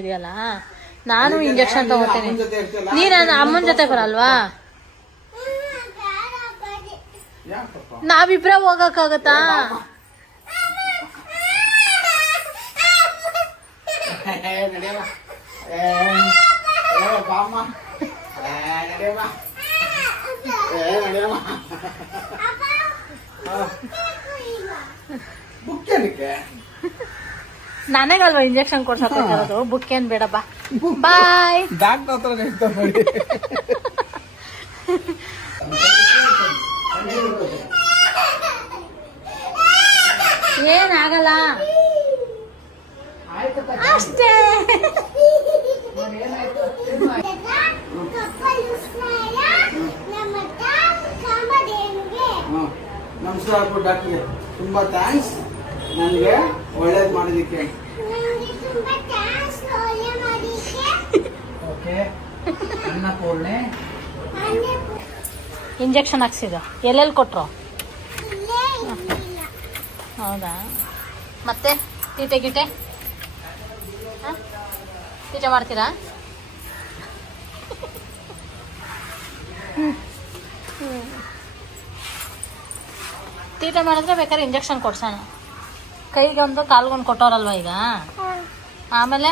ಇದೆಯಲ್ಲ, ನಾನು ಇಂಜೆಕ್ಷನ್ ತಗೋತೇನೆ. ನೀನು ಅಮ್ಮನ ಜೊತೆ ಬರಲ್ವಾ? ನಾವಿಬ್ರೆ ಹೋಗಕ್ಕಾಗತ್ತಾ? ನನಗಲ್ವಾ ಇಂಜೆಕ್ಷನ್ ಕೊಡ್ಸಕ್ಕಾಗೋದು? ಬುಕ್ ಏನ್ ಬೇಡ, ಬಾ ಬಾಯ್. ಏನಾಗಲ್ಲ ಅಷ್ಟೇ. ನಮಸ್ಕಾರ ಡಾಕ್ಟರ್ಗೆ, ತುಂಬಾ ಥ್ಯಾಂಕ್ಸ್ ನನಗೆ ಒಳ್ಳೇದು ಮಾಡೋದಕ್ಕೆ. ಓಕೆ, ಅನ್ನಪೂರ್ಣೆ ಇಂಜೆಕ್ಷನ್ ಹಾಕ್ಸಿದ ಎಲ್ಲೆಲ್ಲಿ ಕೊಟ್ರು? ಹೌದಾ? ಮತ್ತೆ ತೀಟೆ ಗೀಟೆ ತೀಟೆ ಮಾಡ್ತೀರಾ? ತೀಟೆ ಮಾಡಿದ್ರೆ ಬೇಕಾದ್ರೆ ಇಂಜೆಕ್ಷನ್ ಕೊಡ್ಸೋಣ. ಕೈಗೆ ಒಂದು ಕಾಲ್ಗೊಂದು ಕೊಟ್ಟೋರಲ್ವ ಈಗ. ಆಮೇಲೆ